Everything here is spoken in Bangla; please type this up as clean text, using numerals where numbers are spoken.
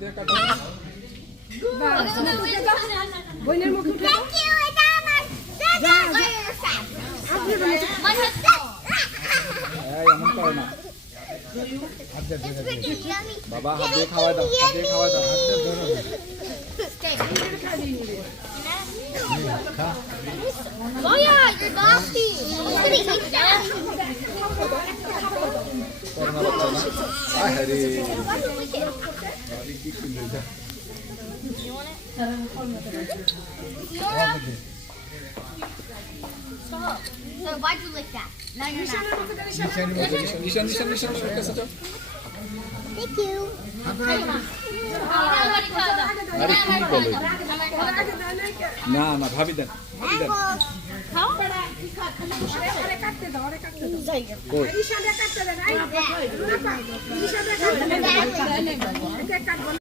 দিয়ে কাটো বইনের মুখে উঠে এমন করো না বাবা হাত দিয়ে খাওয়াই দাও হাত দিয়ে খাওয়াই দাও হাত দিয়ে ধরো Oh yeah, you're nasty. Corona করো না আরে কি সুন্দর যা Stop. So why'd you lick that? Now you're not. নিশান নিশান নিশান কাছে যাও Thank you. আরে কি বলে না না ভাবি দেন ভাবি দেন আরে কাটতে দাও আরে কাটতে দাও কই ঈশানে কাটতে দেন আই ঈশানে কাটতে দেন